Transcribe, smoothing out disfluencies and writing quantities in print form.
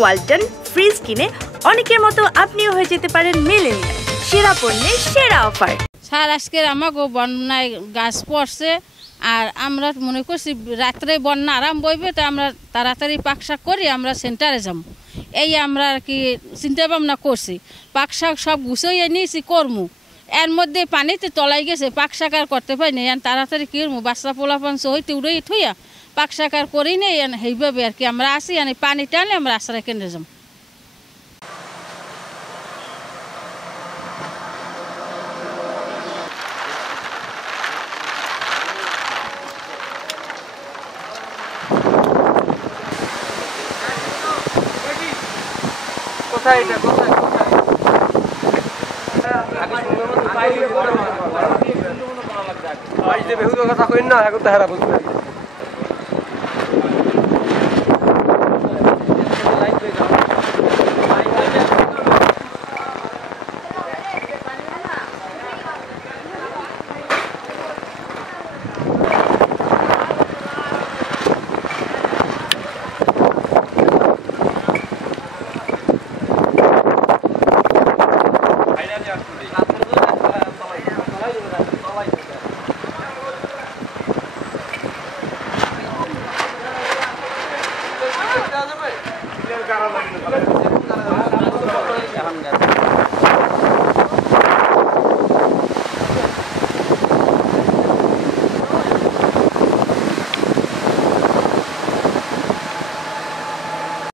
Walton fridge কিনে অনেকের মতো আপনিও হয়ে যেতে পারেন মিলেনিয়াল। সেরা পণ্যের সেরা অফার। স্যার আজকে আমাকে বন্যায় গাছ পড়ছে, আর আমরা মনে করছি রাত্রে বন্যা আরাম বইবে, তো আমরা তাড়াতাড়ি পাক শাক করি আমরা সেন্টারে যাব। এই আমরা আর কি চিন্তা ভাবনা করছি, পাক শাক সব গুছিয়ে নিয়েছি করমু, এর মধ্যে পানিতে তলাই গেছে, পাক শাক আর করতে পারি না। তাড়াতাড়ি কি করবো, বাচ্চা পোলাপান হইতে উড়ে থুইয়া পাক শাক আর করি নেই। সেইভাবে আর কি আমরা আসি, পানি টানে আমরা আশ্রয় কেন্দ্রে যাব। কোথায় এটা কোথায় কোথায় বেহুদ কথা কইন না এখন তাহারা বুঝবে।